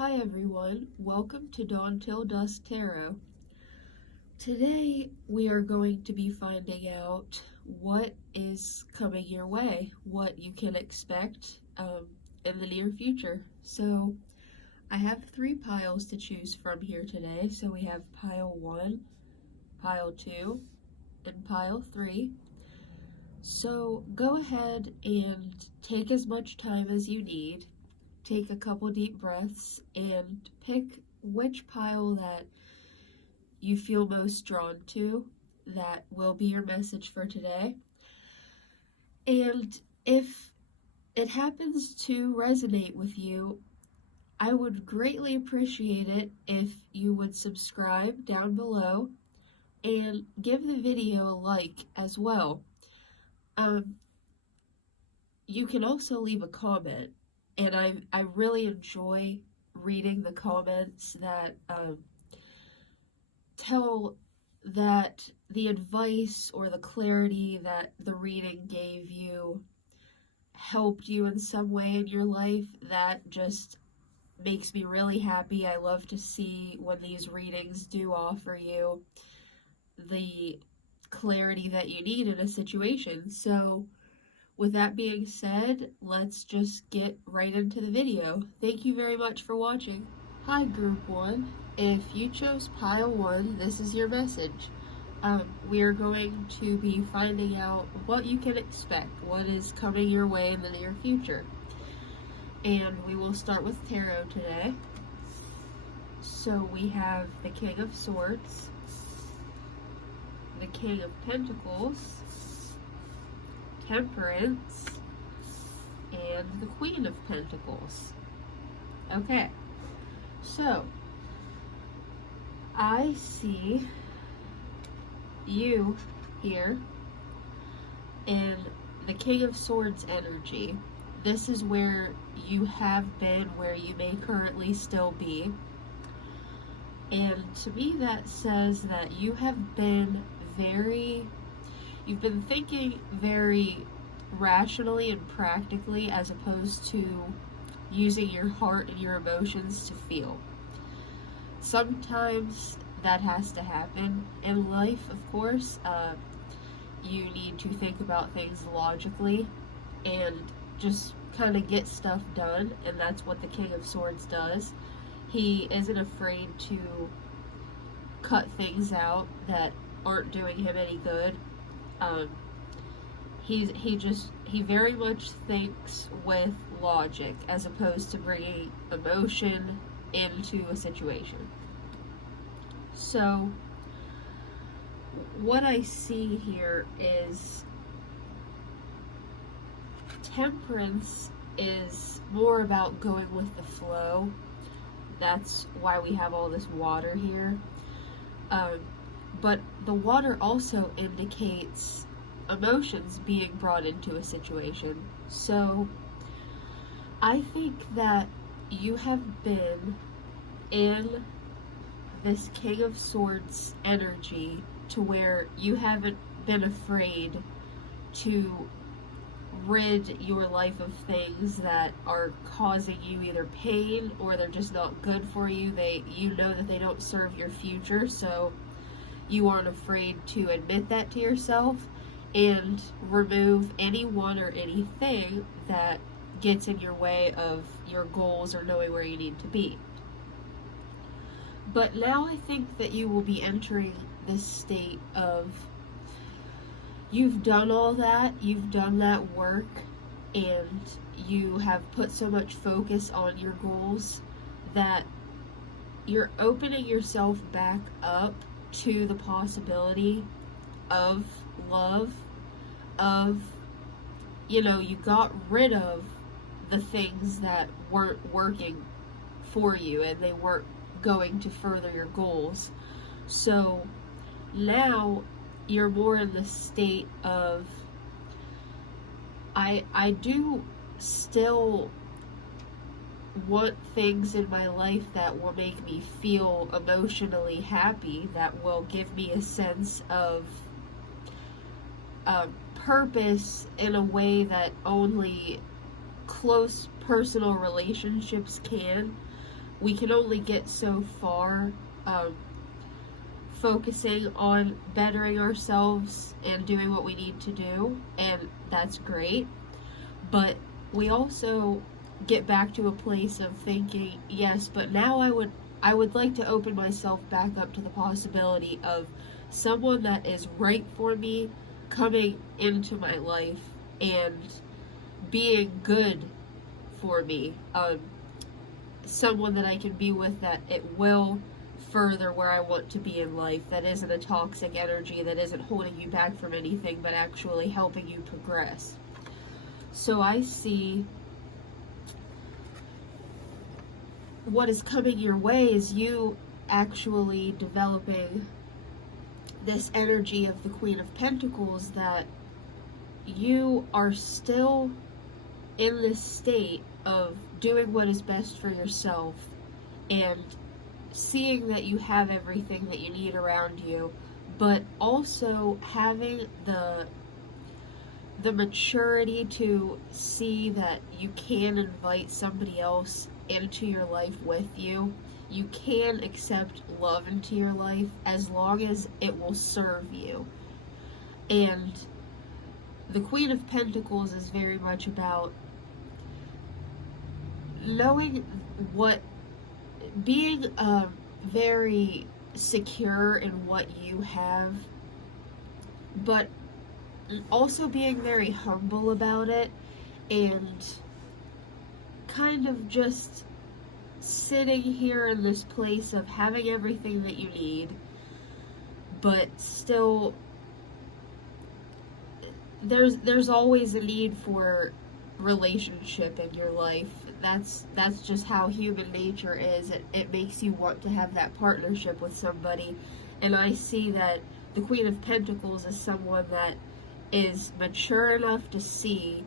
Hi everyone, welcome to Dawn Till Dusk Tarot. Today we are going to be finding out what is coming your way, what you can expect in the near future. So I have 3 piles to choose from here today. So we have pile 1, pile 2, and pile 3. So go ahead and take as much time as you need. Take a couple deep breaths and pick which pile that you feel most drawn to. That will be your message for today. And if it happens to resonate with you, I would greatly appreciate it if you would subscribe down below and give the video a like as well. You can also leave a comment, and I really enjoy reading the comments that tell that the advice or the clarity that the reading gave you helped you in some way in your life. That just makes me really happy. I love to see when these readings do offer you the clarity that you need in a situation. So with that being said, let's just get right into the video. Thank you very much for watching. Hi Group 1. If you chose pile 1, this is your message. We're going to be finding out what you can expect, what is coming your way in the near future. And we will start with tarot today. So we have the King of Swords, the King of Pentacles, Temperance, and the Queen of Pentacles. Okay, so I see you here in the King of Swords energy. This is where you have been, where you may currently still be. And to me that says that you have been you've been thinking very rationally and practically, as opposed to using your heart and your emotions to feel. Sometimes that has to happen in life, of course. You need to think about things logically and just kind of get stuff done, and that's what the King of Swords does. He isn't afraid to cut things out that aren't doing him any good. He very much thinks with logic as opposed to bringing emotion into a situation. So what I see here is Temperance is more about going with the flow. That's why we have all this water here. But the water also indicates emotions being brought into a situation. So I think that you have been in this King of Swords energy to where you haven't been afraid to rid your life of things that are causing you either pain or they're just not good for you. You know that they don't serve your future, so you aren't afraid to admit that to yourself and remove anyone or anything that gets in your way of your goals or knowing where you need to be. But now I think that you will be entering this state of, you've done all that, you've done that work, and you have put so much focus on your goals that you're opening yourself back up to the possibility of love, of, you got rid of the things that weren't working for you and they weren't going to further your goals. So now you're more in the state of, I do still want things in my life that will make me feel emotionally happy, that will give me a sense of purpose in a way that only close personal relationships can. we can only get so far focusing on bettering ourselves and doing what we need to do, and that's great. But we also get back to a place of thinking, yes, but now I would like to open myself back up to the possibility of someone that is right for me coming into my life and being good for me. Someone that I can be with that it will further where I want to be in life, that isn't a toxic energy, that isn't holding you back from anything, but actually helping you progress. So I see what is coming your way is you actually developing this energy of the Queen of Pentacles, that you are still in this state of doing what is best for yourself and seeing that you have everything that you need around you, but also having the maturity to see that you can invite somebody else into your life with you. You can accept love into your life as long as it will serve you. And the Queen of Pentacles is very much about knowing what, being very secure in what you have, but also being very humble about it, and kind of just sitting here in this place of having everything that you need, but still there's always a need for relationship in your life. That's just how human nature is. It makes you want to have that partnership with somebody. And I see that the Queen of Pentacles is someone that is mature enough to see,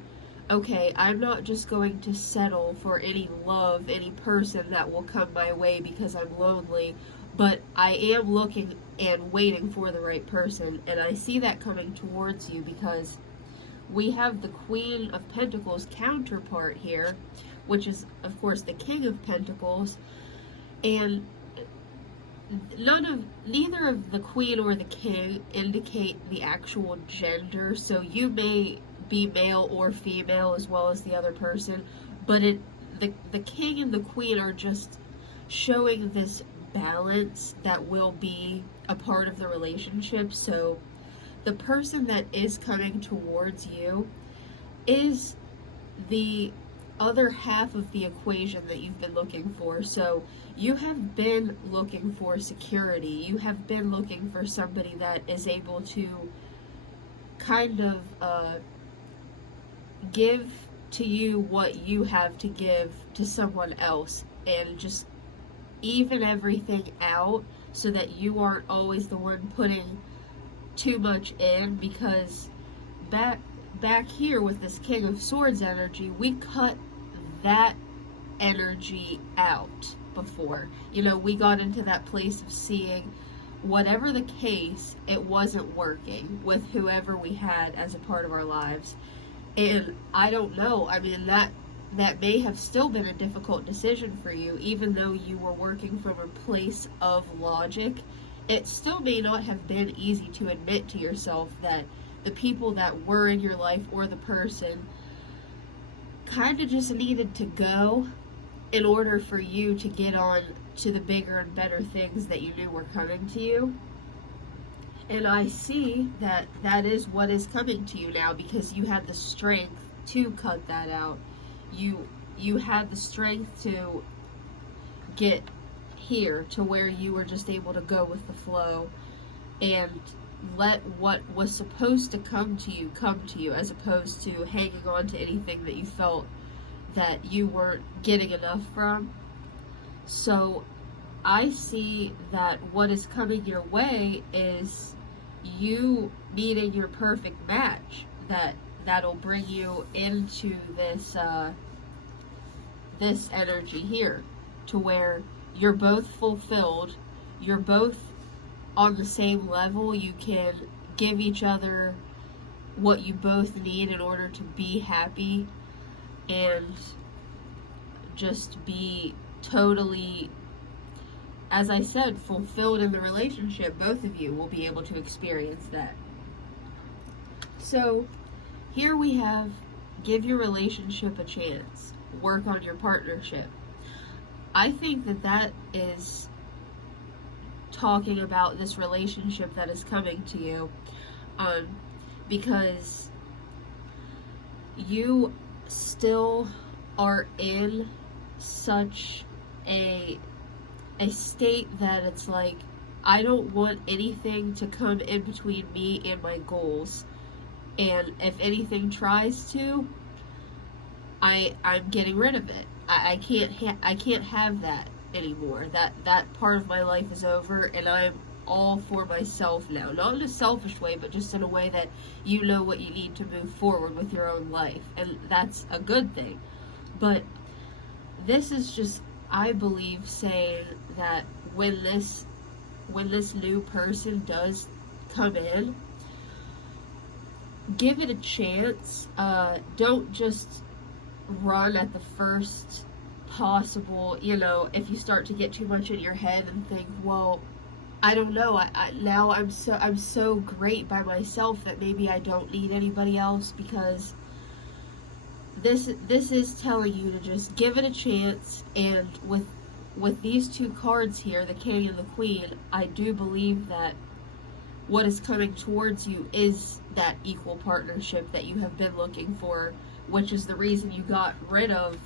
okay, I'm not just going to settle for any love, any person that will come my way because I'm lonely, but I am looking and waiting for the right person. And I see that coming towards you because we have the Queen of Pentacles counterpart here, which is, of course, the King of Pentacles, and neither of the Queen or the King indicate the actual gender, so you may be male or female as well as the other person, but the King and the Queen are just showing this balance that will be a part of the relationship. So the person that is coming towards you is the other half of the equation that you've been looking for. So you have been looking for security. You have been looking for somebody that is able to kind of give to you what you have to give to someone else, and just even everything out so that you aren't always the one putting too much in, because back here with this King of Swords energy, we cut that energy out before. We got into that place of seeing, whatever the case, it wasn't working with whoever we had as a part of our lives. And I don't know, I mean, that may have still been a difficult decision for you, even though you were working from a place of logic. It still may not have been easy to admit to yourself that the people that were in your life, or the person, kind of just needed to go in order for you to get on to the bigger and better things that you knew were coming to you. And I see that that is what is coming to you now, because you had the strength to cut that out. You had the strength to get here to where you were just able to go with the flow and let what was supposed to come to you, as opposed to hanging on to anything that you felt that you weren't getting enough from. So I see that what is coming your way is you meeting your perfect match that'll bring you into this this energy here, to where you're both fulfilled, you're both on the same level, you can give each other what you both need in order to be happy and just be totally, as I said, fulfilled in the relationship. Both of you will be able to experience that. So here we have, give your relationship a chance. Work on your partnership. I think that that is talking about this relationship that is coming to you, because you still are in such a state that it's like, I don't want anything to come in between me and my goals, and if anything tries to, I'm getting rid of it. I can't have that anymore. That part of my life is over, and I'm all for myself now. Not in a selfish way, but just in a way that you know what you need to move forward with your own life, and that's a good thing. But this is just, I believe, saying that when this new person does come in, give it a chance. Don't just run at the first possible, if you start to get too much in your head and think, well, I don't know, now I'm so great by myself that maybe I don't need anybody else, because this is telling you to just give it a chance. And with these two cards here, the King and the Queen, I do believe that what is coming towards you is that equal partnership that you have been looking for, which is the reason you got rid of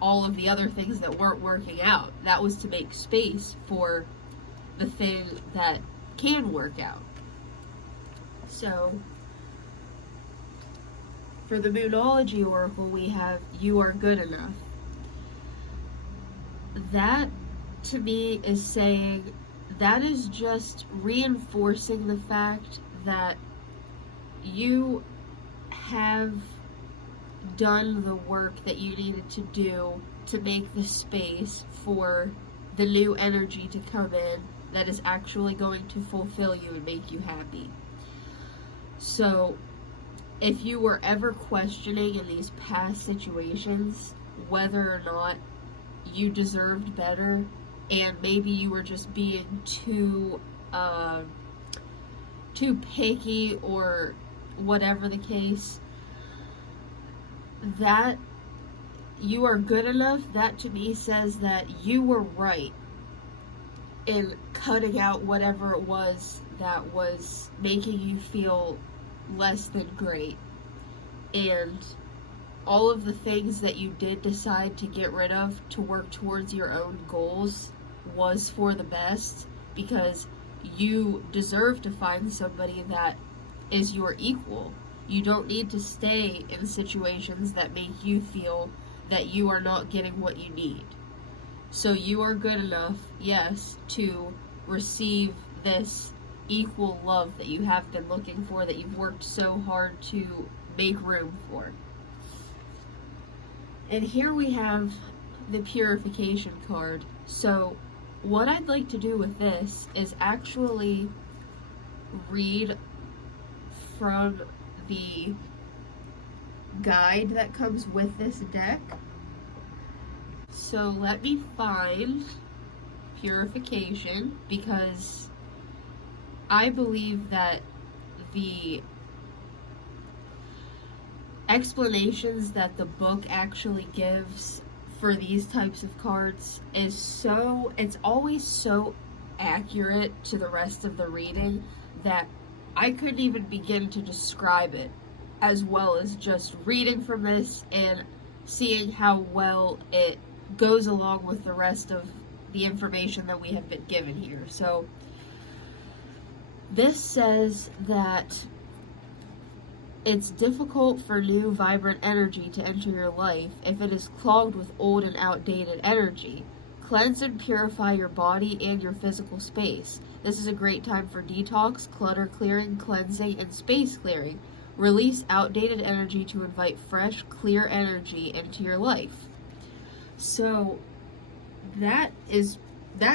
all of the other things that weren't working out. That was to make space for the thing that can work out. So, for the Moonology Oracle, we have, you are good enough. That, to me, is saying, that is just reinforcing the fact that you have done the work that you needed to do to make the space for the new energy to come in that is actually going to fulfill you and make you happy. So, if you were ever questioning in these past situations whether or not you deserved better, and maybe you were just being too picky or whatever the case, that you are good enough, that to me says that you were right in cutting out whatever it was that was making you feel less than great. And all of the things that you did decide to get rid of to work towards your own goals was for the best, because you deserve to find somebody that is your equal. You don't need to stay in situations that make you feel that you are not getting what you need. So you are good enough, yes, to receive this equal love that you have been looking for, that you've worked so hard to make room for. And here we have the Purification card. So what I'd like to do with this is actually read from the guide that comes with this deck. So let me find Purification, because I believe that the explanations that the book actually gives for these types of cards is it's always so accurate to the rest of the reading that I couldn't even begin to describe it, as well as just reading from this and seeing how well it goes along with the rest of the information that we have been given here. So this says that it's difficult for new, vibrant energy to enter your life if it is clogged with old and outdated energy. Cleanse and purify your body and your physical space. This is a great time for detox, clutter clearing, cleansing, and space clearing. Release outdated energy to invite fresh, clear energy into your life. So that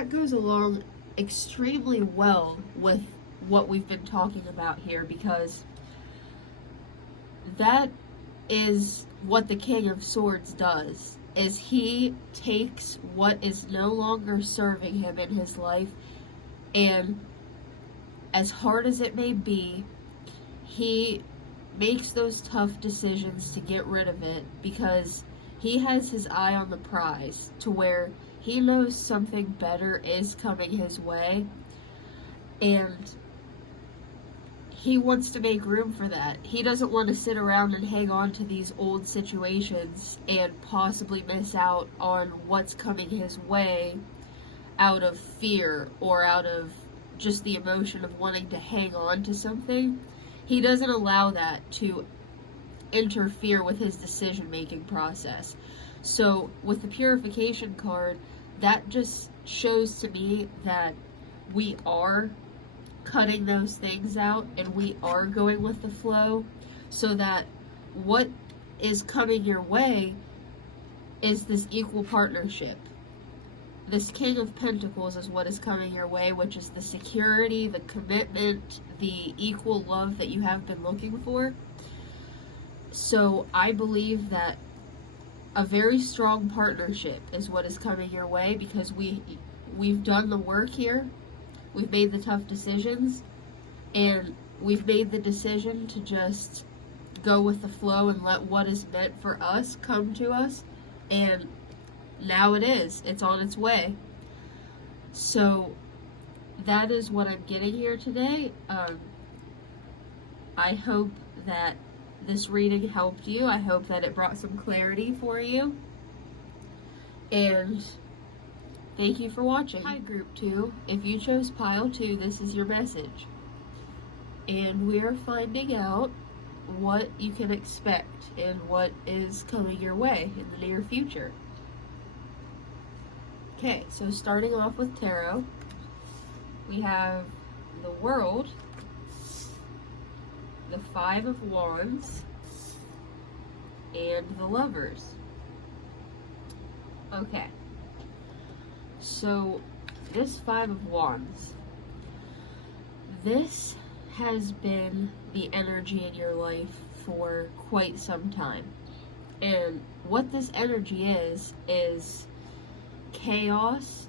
goes along extremely well with what we've been talking about here, because that is what the King of Swords does. is he takes what is no longer serving him in his life, and as hard as it may be, he makes those tough decisions to get rid of it because he has his eye on the prize, to where he knows something better is coming his way, and he wants to make room for that. He doesn't want to sit around and hang on to these old situations and possibly miss out on what's coming his way out of fear or out of just the emotion of wanting to hang on to something. He doesn't allow that to interfere with his decision-making process. So with the purification card, that just shows to me that we are cutting those things out and we are going with the flow, so that what is coming your way is this equal partnership. This King of Pentacles is what is coming your way, which is the security, the commitment, the equal love that you have been looking for. So I believe that a very strong partnership is what is coming your way, because we've done the work here. We've made the tough decisions, and we've made the decision to just go with the flow and let what is meant for us come to us, and now it's on its way. So that is what I'm getting here today. I hope that this reading helped you. I hope that it brought some clarity for you, and thank you for watching. Hi, Group 2. If you chose Pile 2, this is your message. And we are finding out what you can expect and what is coming your way in the near future. Okay, so starting off with tarot, we have the World, the Five of Wands, and the Lovers. Okay. So, this Five of Wands, this has been the energy in your life for quite some time. And what this energy is chaos,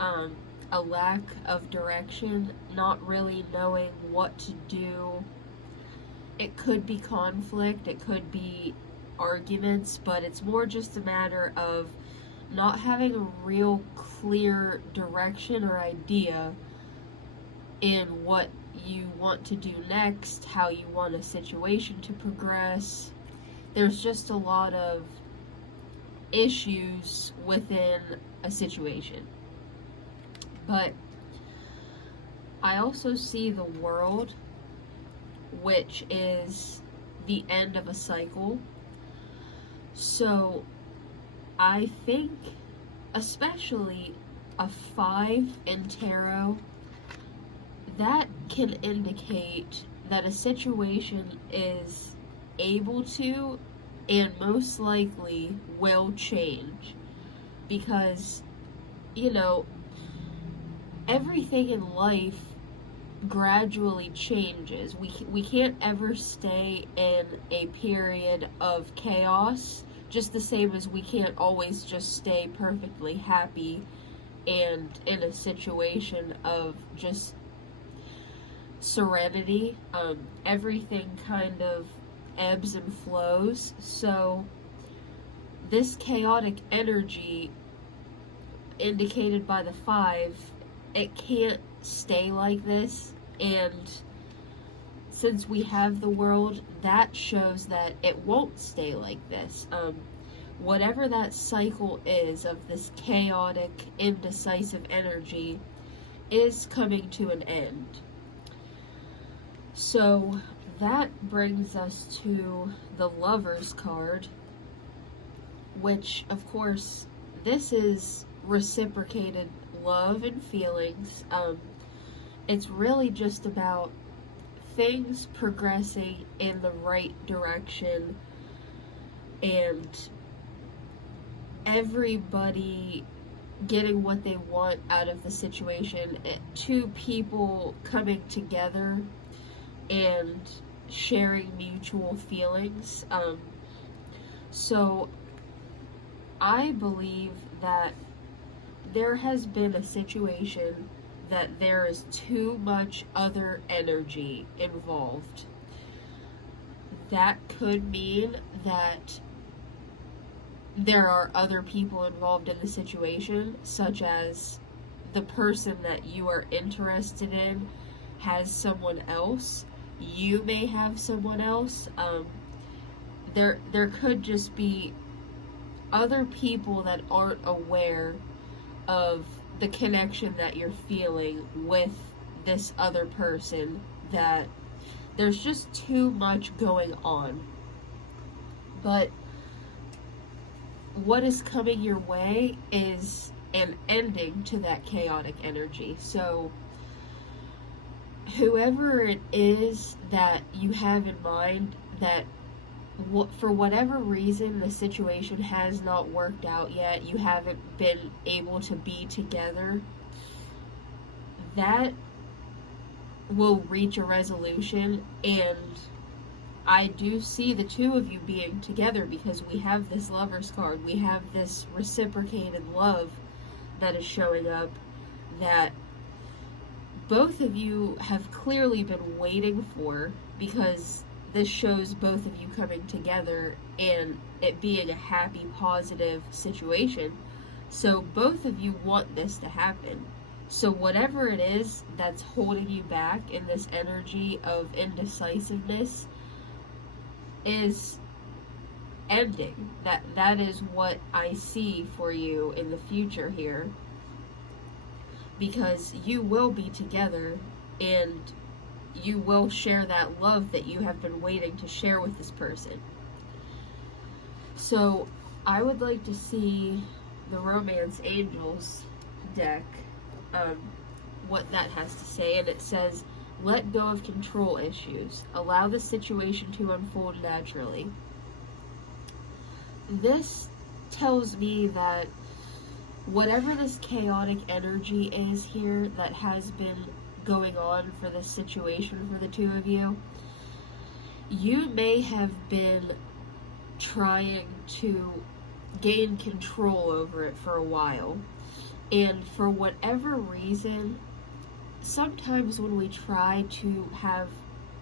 a lack of direction, not really knowing what to do. It could be conflict, it could be arguments, but it's more just a matter of not having a real clear direction or idea in what you want to do next, how you want a situation to progress. There's just a lot of issues within a situation. But I also see the World, which is the end of a cycle. So I think, especially a 5 in tarot, that can indicate that a situation is able to and most likely will change. Because, everything in life gradually changes. We can't ever stay in a period of chaos, just the same as we can't always just stay perfectly happy and in a situation of just serenity. Everything kind of ebbs and flows. So this chaotic energy indicated by the 5, it can't stay like this, and since we have the World, that shows that it won't stay like this. Whatever that cycle is of this chaotic, indecisive energy is coming to an end. So that brings us to the Lovers card, which, of course, this is reciprocated love and feelings. It's really just about things progressing in the right direction and everybody getting what they want out of the situation. Two people coming together and sharing mutual feelings. So I believe that there has been a situation that there is too much other energy involved. That could mean that there are other people involved in the situation, such as the person that you are interested in has someone else. You may have someone else. There could just be other people that aren't aware of the connection that you're feeling with this other person, that there's just too much going on. But what is coming your way is an ending to that chaotic energy. So whoever it is that you have in mind that for whatever reason the situation has not worked out yet, you haven't been able to be together, that will reach a resolution. And I do see the two of you being together, because we have this Lover's card, we have this reciprocated love that is showing up, that both of you have clearly been waiting for, because this shows both of you coming together and it being a happy, positive situation. So both of you want this to happen. So whatever it is that's holding you back in this energy of indecisiveness is ending. That is what I see for you in the future here. Because you will be together and you will share that love that you have been waiting to share with this person. So I would like to see the Romance Angels deck, what that has to say. And it says, let go of control issues. Allow the situation to unfold naturally. This tells me that whatever this chaotic energy is here that has been going on for this situation for the two of you, you may have been trying to gain control over it for a while. And for whatever reason, sometimes when we try to have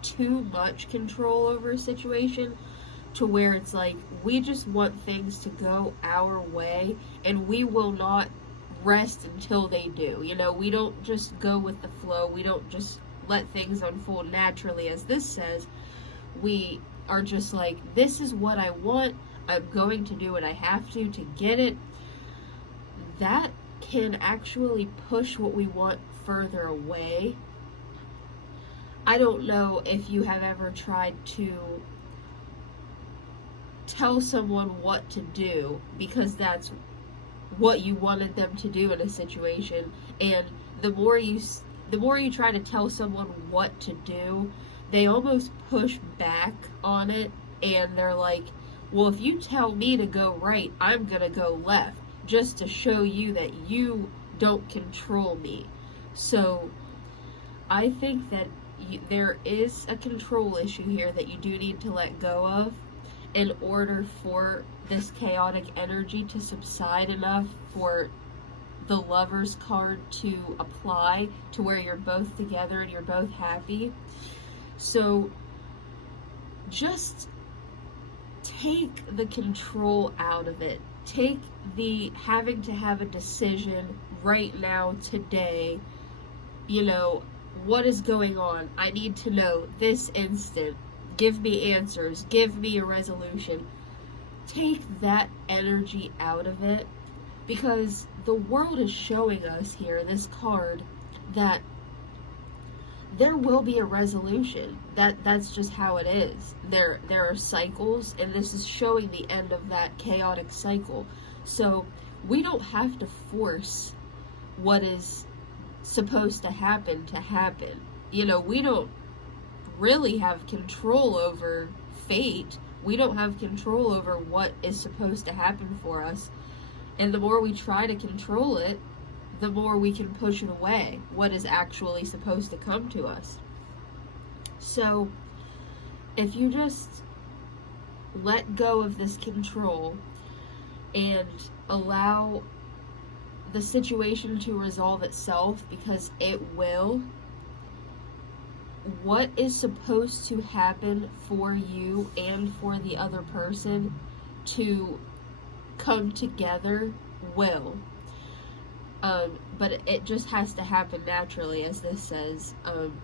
too much control over a situation, to where it's like we just want things to go our way and we will not rest until they do. You know, we don't just go with the flow. We don't just let things unfold naturally, as this says. We are just like, this is what I want. I'm going to do what I have to get it. That can actually push what we want further away. I don't know if you have ever tried to tell someone what to do, because that's what you wanted them to do in a situation, and the more you try to tell someone what to do, they almost push back on it, and they're like, well, if you tell me to go right, I'm gonna go left, just to show you that you don't control me. So I think that there is a control issue here that you do need to let go of in order for this chaotic energy to subside enough for the Lover's card to apply to where you're both together and you're both happy. So just take the control out of it. Take the having to have a decision right now, today. You know, what is going on? I need to know this instant. Give me answers. Give me a resolution. Take that energy out of it, because the world is showing us here, this card, that there will be a resolution. That's just how it is. There are cycles, and this is showing the end of that chaotic cycle. So we don't have to force what is supposed to happen. You know, we don't really have control over fate. We don't have control over what is supposed to happen for us. And the more we try to control it, the more we can push it away, what is actually supposed to come to us. So if you just let go of this control and allow the situation to resolve itself, because it will. What is supposed to happen for you and for the other person to come together will. But it just has to happen naturally, as this says.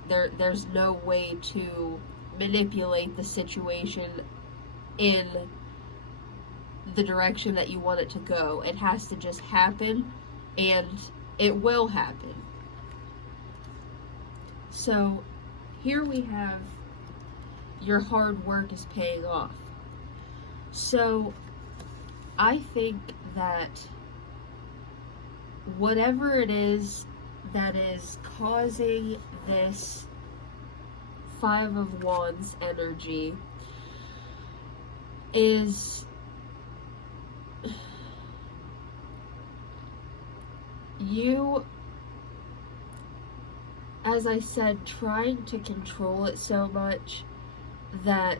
There's no way to manipulate the situation in the direction that you want it to go. It has to just happen, and it will happen. So here we have your hard work is paying off. So I think that whatever it is that is causing this Five of Wands energy is you, as I said, trying to control it so much that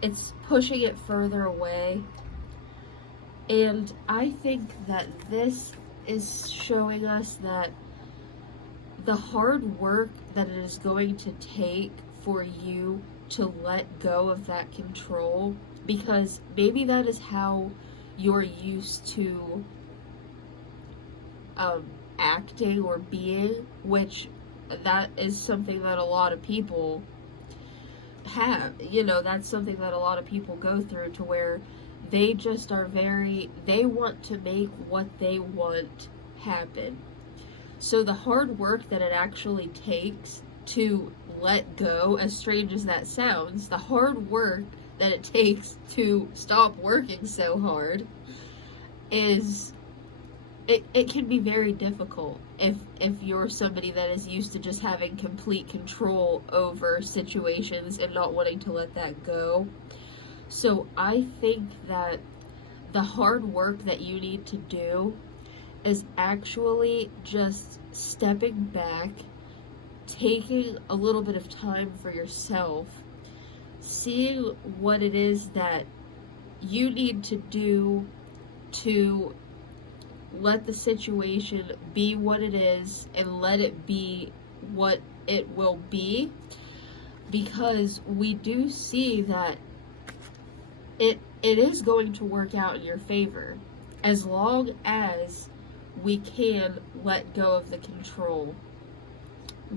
it's pushing it further away. And I think that this is showing us that the hard work that it is going to take for you to let go of that control, because maybe that is how you're used to acting or being, which that is something that a lot of people have. That's something that a lot of people go through, to where they just are they want to make what they want happen. So the hard work that it actually takes to let go, as strange as that sounds, the hard work that it takes to stop working so hard is, it can be very difficult if you're somebody that is used to just having complete control over situations and not wanting to let that go. So I think that the hard work that you need to do is actually just stepping back, taking a little bit of time for yourself, seeing what it is that you need to do to let the situation be what it is, and let it be what it will be, because we do see that it is going to work out in your favor, as long as we can let go of the control.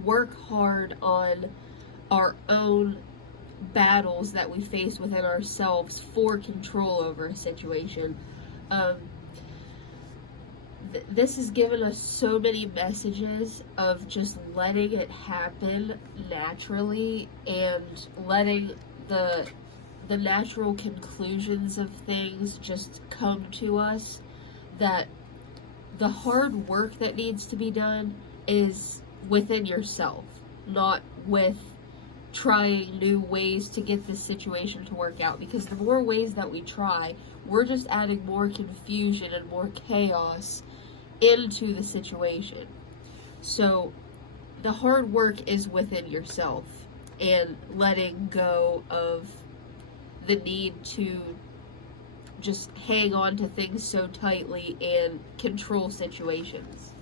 Work hard on our own battles that we face within ourselves for control over a situation. This has given us so many messages of just letting it happen naturally, and letting the natural conclusions of things just come to us, that the hard work that needs to be done is within yourself, not with trying new ways to get this situation to work out, because the more ways that we try, we're just adding more confusion and more chaos into the situation. So the hard work is within yourself, and letting go of the need to just hang on to things so tightly and control situations.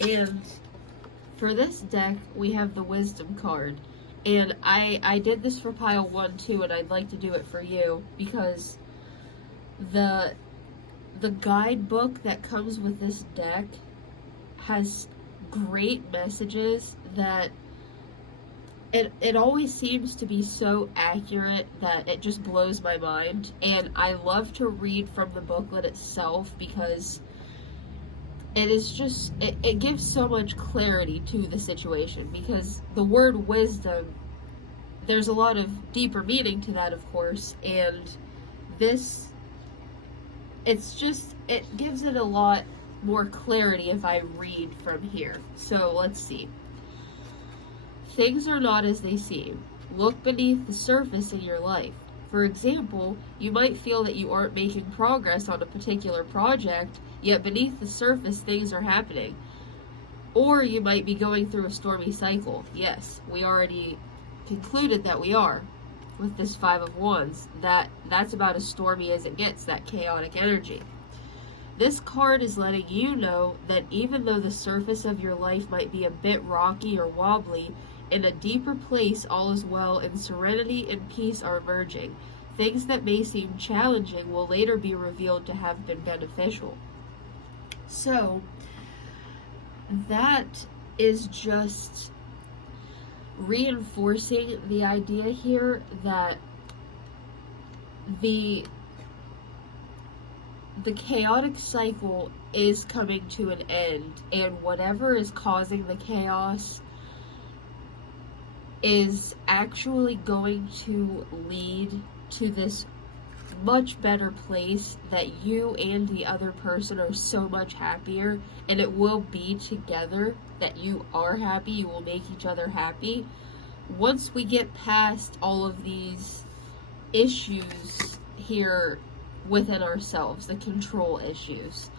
And for this deck, we have the Wisdom card. And I did this for pile 1 too, and I'd like to do it for you, because the guidebook that comes with this deck has great messages that it always seems to be so accurate that it just blows my mind. And I love to read from the booklet itself, because it is just, it gives so much clarity to the situation, because the word wisdom, there's a lot of deeper meaning to that, of course, and this, it's just, it gives it a lot more clarity if I read from here. So let's see. Things are not as they seem. Look beneath the surface in your life. For example, you might feel that you aren't making progress on a particular project, yet beneath the surface things are happening. Or you might be going through a stormy cycle. Yes, we already concluded that we are. with this Five of Wands. That's about as stormy as it gets, that chaotic energy. This card is letting you know that even though the surface of your life might be a bit rocky or wobbly, in a deeper place all is well and serenity and peace are emerging. Things that may seem challenging will later be revealed to have been beneficial. So, that is just reinforcing the idea here that the chaotic cycle is coming to an end, and whatever is causing the chaos is actually going to lead to this much better place that you and the other person are so much happier, and it will be together that you are happy, you will make each other happy. Once we get past all of these issues here within ourselves, the control issues,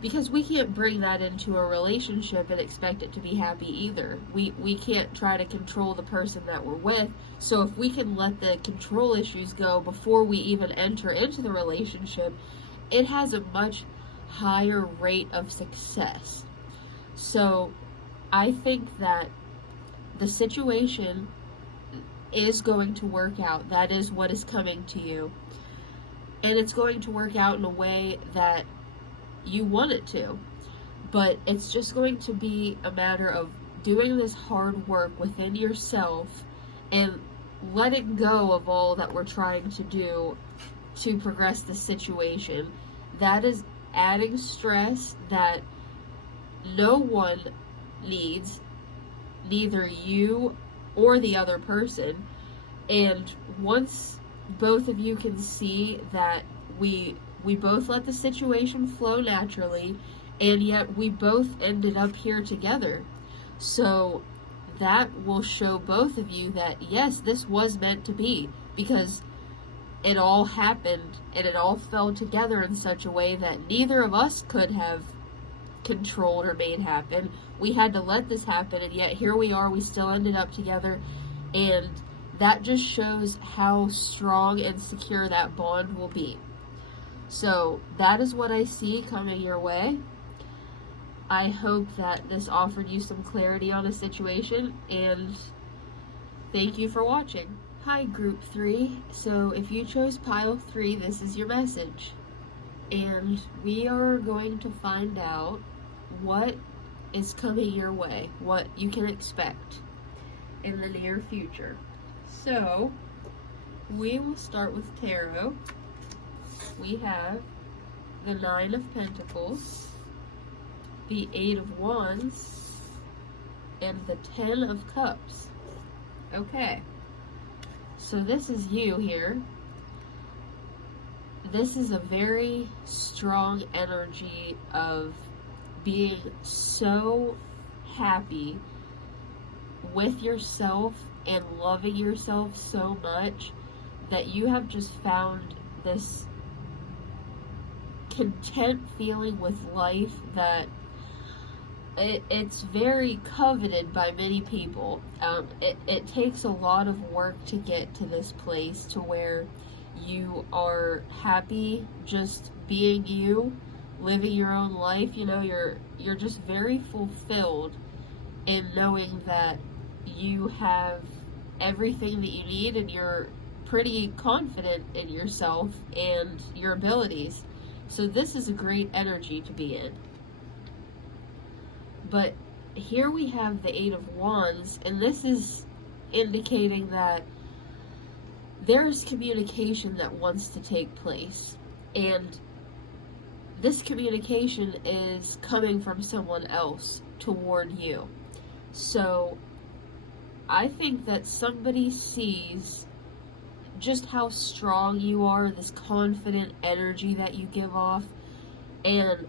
because we can't bring that into a relationship and expect it to be happy either. We can't try to control the person that we're with. So if we can let the control issues go before we even enter into the relationship, it has a much higher rate of success. So I think that the situation is going to work out. That is what is coming to you. And it's going to work out in a way that you want it to. But it's just going to be a matter of doing this hard work within yourself and letting go of all that we're trying to do to progress the situation. That is adding stress that no one needs, neither you or the other person. And once both of you can see that we both let the situation flow naturally, and yet we both ended up here together. So that will show both of you that yes, this was meant to be, because it all happened and it all fell together in such a way that neither of us could have controlled or made happen. We had to let this happen, and yet here we are, we still ended up together. And that just shows how strong and secure that bond will be. So that is what I see coming your way. I hope that this offered you some clarity on a situation, and thank you for watching. Hi, Group 3. So if you chose Pile 3, this is your message. And we are going to find out what is coming your way, what you can expect in the near future. So, we will start with tarot. We have the 9 of Pentacles, the 8 of Wands, and the 10 of Cups. Okay, so this is you here. This is a very strong energy of being so happy with yourself and loving yourself so much that you have just found this content feeling with life that it's very coveted by many people. It takes a lot of work to get to this place to where you are happy just being you, living your own life. You know, you're just very fulfilled in knowing that you have everything that you need, and you're pretty confident in yourself and your abilities. So this is a great energy to be in. But here we have the 8 of Wands, and this is indicating that there's communication that wants to take place. And this communication is coming from someone else toward you. So I think that somebody sees just how strong you are, this confident energy that you give off, and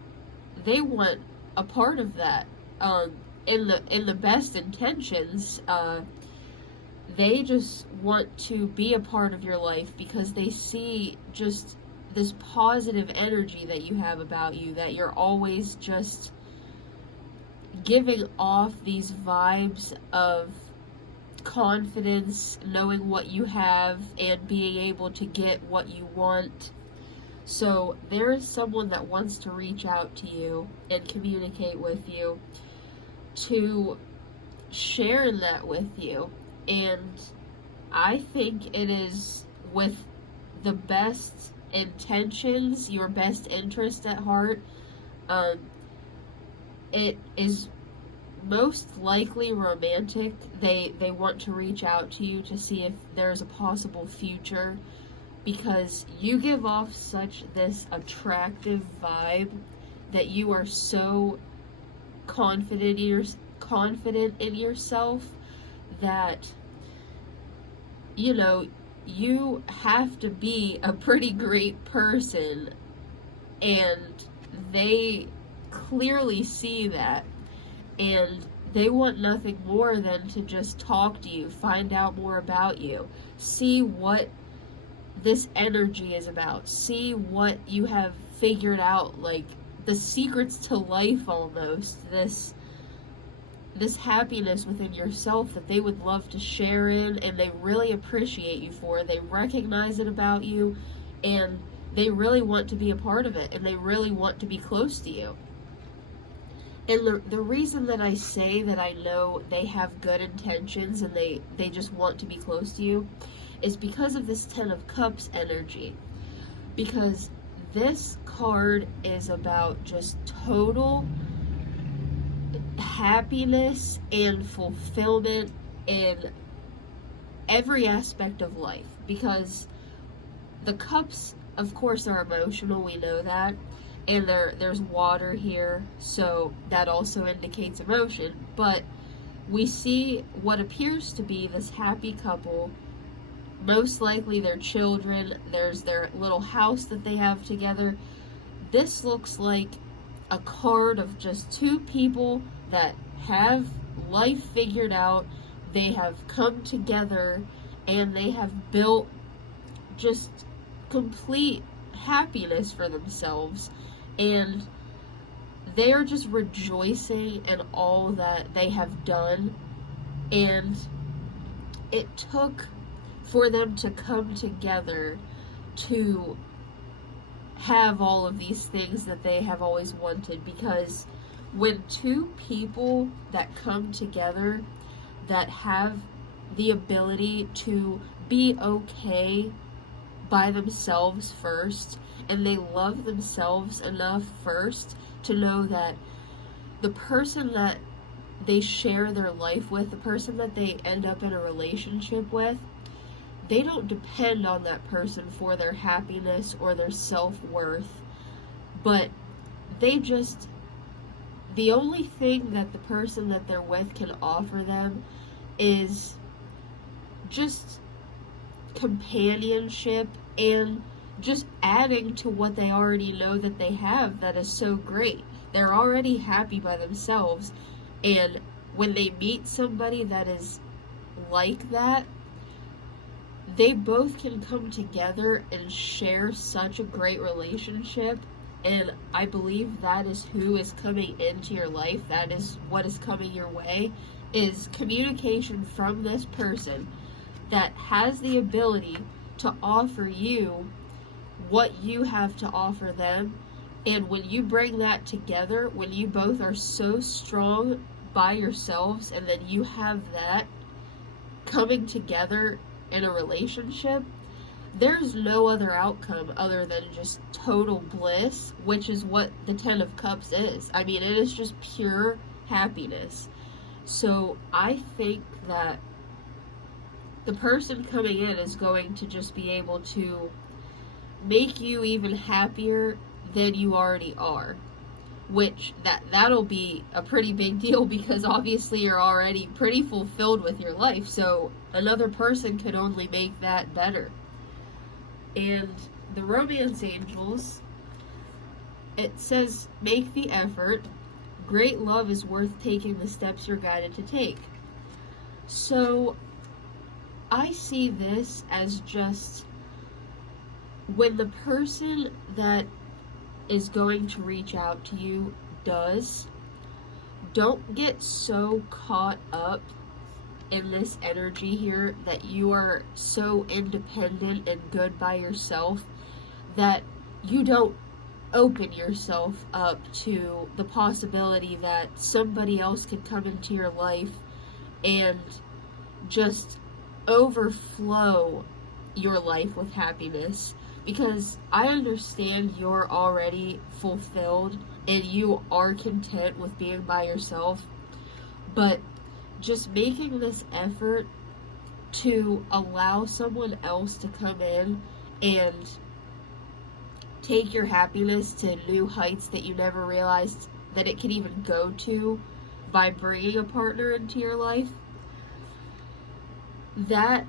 they want a part of that. In the best intentions, they just want to be a part of your life because they see just this positive energy that you have about you, that you're always just giving off these vibes of confidence, knowing what you have, and being able to get what you want. So there is someone that wants to reach out to you and communicate with you to share that with you. And I think it is with the best intentions, your best interest at heart. It is most likely romantic. They want to reach out to you to see if there's a possible future, because you give off such this attractive vibe that you are so confident in yourself that, you know, you have to be a pretty great person, and they clearly see that, and they want nothing more than to just talk to you, find out more about you, see what this energy is about, see what you have figured out, like the secrets to life almost, this happiness within yourself that they would love to share in, and they really appreciate you for. They recognize it about you, and they really want to be a part of it, and they really want to be close to you. And the reason that I say that I know they have good intentions and they just want to be close to you is because of this Ten of Cups energy. Because this card is about just total happiness and fulfillment in every aspect of life. Because the cups, of course, are emotional, we know that. And there's water here, so that also indicates emotion. But we see what appears to be this happy couple, most likely their children, there's their little house that they have together. This looks like a card of just two people that have life figured out, they have come together, and they have built just complete happiness for themselves. And they are just rejoicing in all that they have done. And it took for them to come together to have all of these things that they have always wanted. Because when two people that come together that have the ability to be okay by themselves first, and they love themselves enough first to know that the person that they share their life with, the person that they end up in a relationship with, they don't depend on that person for their happiness or their self-worth, but they just, the only thing that the person that they're with can offer them is just companionship and just adding to what they already know that they have that is so great. They're already happy by themselves, and when they meet somebody that is like that, they both can come together and share such a great relationship. And I believe that is who is coming into your life, that is what is coming your way, is communication from this person that has the ability to offer you what you have to offer them. And when you bring that together, when you both are so strong by yourselves, and then you have that coming together in a relationship, there's no other outcome other than just total bliss, which is what the Ten of Cups is. I mean, it is just pure happiness. So I think that the person coming in is going to just be able to make you even happier than you already are, which that'll be a pretty big deal, because obviously you're already pretty fulfilled with your life, so another person could only make that better. And the romance angels, it says, make the effort. Great love is worth taking the steps you're guided to take. So I see this as just when the person that is going to reach out to you does, don't get so caught up in this energy here that you are so independent and good by yourself that you don't open yourself up to the possibility that somebody else could come into your life and just overflow your life with happiness, because I understand you're already fulfilled and you are content with being by yourself, but just making this effort to allow someone else to come in and take your happiness to new heights that you never realized that it could even go to by bringing a partner into your life, that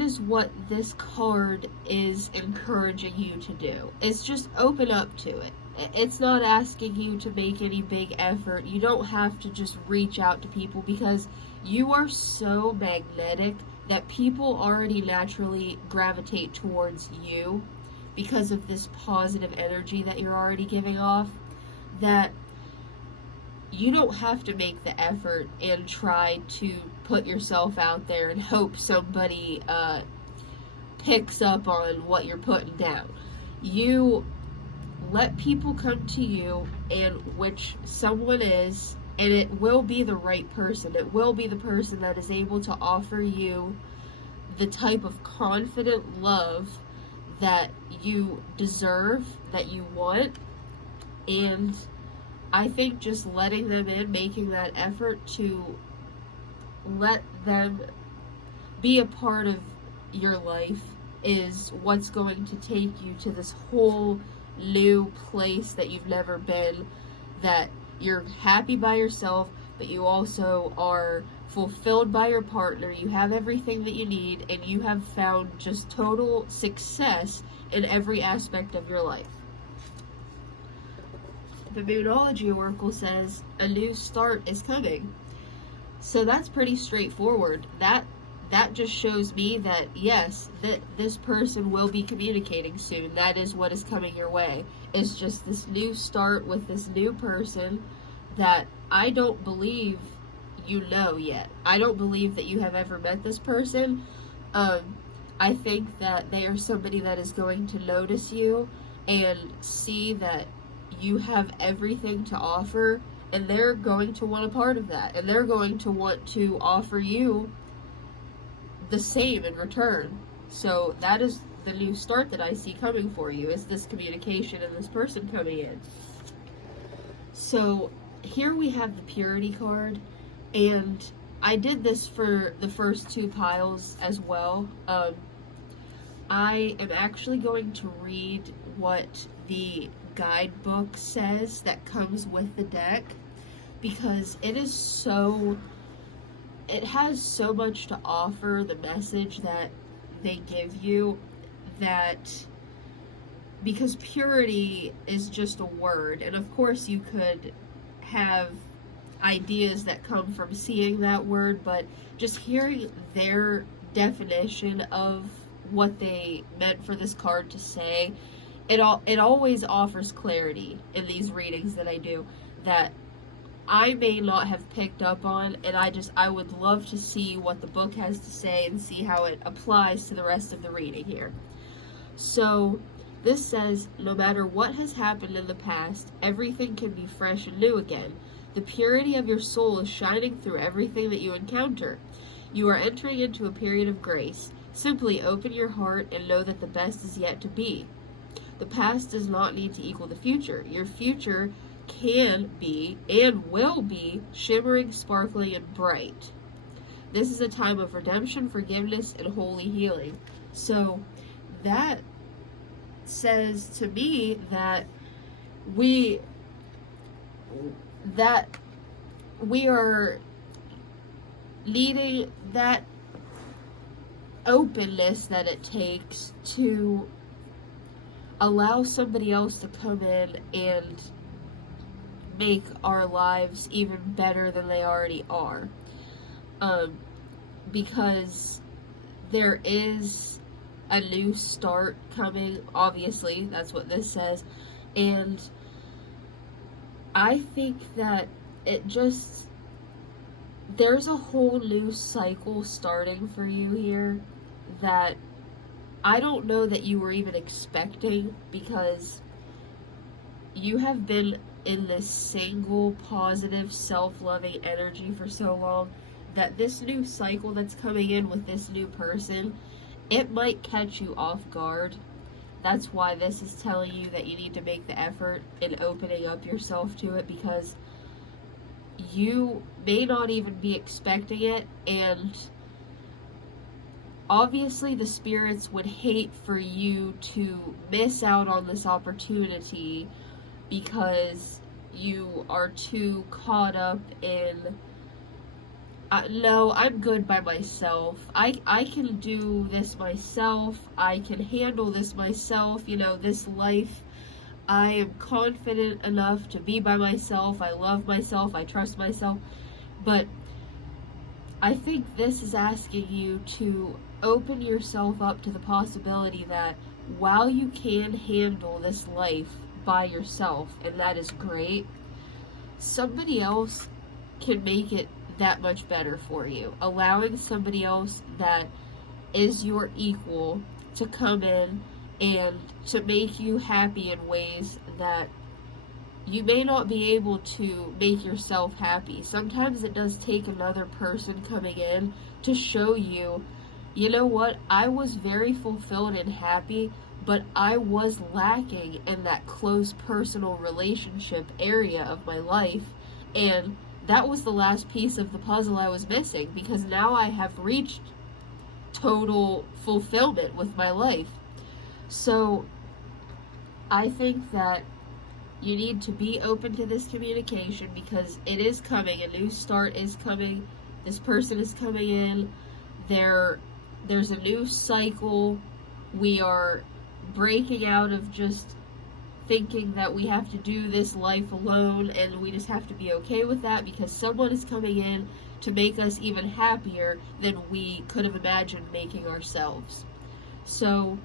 is what this card is encouraging you to do. It's just open up to it. It's not asking you to make any big effort. You don't have to just reach out to people, because you are so magnetic that people already naturally gravitate towards you because of this positive energy that you're already giving off, that you don't have to make the effort and try to put yourself out there and hope somebody picks up on what you're putting down. You let people come to you, and which someone is, and it will be the right person. It will be the person that is able to offer you the type of confident love that you deserve, that you want. And I think just letting them in, making that effort to let them be a part of your life, is what's going to take you to this whole new place that you've never been, that you're happy by yourself, but you also are fulfilled by your partner. You have everything that you need, and you have found just total success in every aspect of your life. The Moonology Oracle says a new start is coming. So that's pretty straightforward. That just shows me that, yes, that this person will be communicating soon. That is what is coming your way. It's just this new start with this new person that I don't believe you know yet. I don't believe that you have ever met this person. I think that they are somebody that is going to notice you and see that you have everything to offer, and they're going to want a part of that, and they're going to want to offer you the same in return. So that is the new start that I see coming for you, is this communication and this person coming in. So here we have the Purity card, and I did this for the first two piles as well. I am actually going to read what the guidebook says that comes with the deck, because it has so much to offer, the message that they give you, that because purity is just a word, and of course you could have ideas that come from seeing that word, but just hearing their definition of what they meant for this card to say, it always offers clarity in these readings that I do that I may not have picked up on, and I would love to see what the book has to say and see how it applies to the rest of the reading here. So this says, no matter what has happened in the past, everything can be fresh and new again. The purity of your soul is shining through everything that you encounter. You are entering into a period of grace. Simply open your heart and know that the best is yet to be. The past does not need to equal the future. Your future can be and will be shimmering, sparkling, and bright. This is a time of redemption, forgiveness, and holy healing. So that says to me that we are needing that openness that it takes to allow somebody else to come in and make our lives even better than they already are. Because there is a new start coming, obviously, that's what this says, and I think that there's a whole new cycle starting for you here that I don't know that you were even expecting, because you have been in this single positive self-loving energy for so long that this new cycle that's coming in with this new person, it might catch you off guard. That's why this is telling you that you need to make the effort in opening up yourself to it, because you may not even be expecting it, and obviously the spirits would hate for you to miss out on this opportunity because you are too caught up in, no, I'm good by myself. I can do this myself. I can handle this myself. This life, I am confident enough to be by myself. I love myself. I trust myself. But I think this is asking you to open yourself up to the possibility that while you can handle this life by yourself, and that is great, somebody else can make it that much better for you. Allowing somebody else that is your equal to come in and to make you happy in ways that you may not be able to make yourself happy. Sometimes it does take another person coming in to show you, you know what, I was very fulfilled and happy, but I was lacking in that close personal relationship area of my life, and that was the last piece of the puzzle I was missing, because now I have reached total fulfillment with my life. So I think that you need to be open to this communication, because it is coming. A new start is coming. This person is coming in. There's a new cycle. We are breaking out of just thinking that we have to do this life alone, and we just have to be okay with that, because someone is coming in to make us even happier than we could have imagined making ourselves. So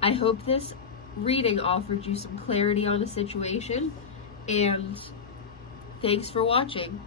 I hope this reading offered you some clarity on the situation, and thanks for watching.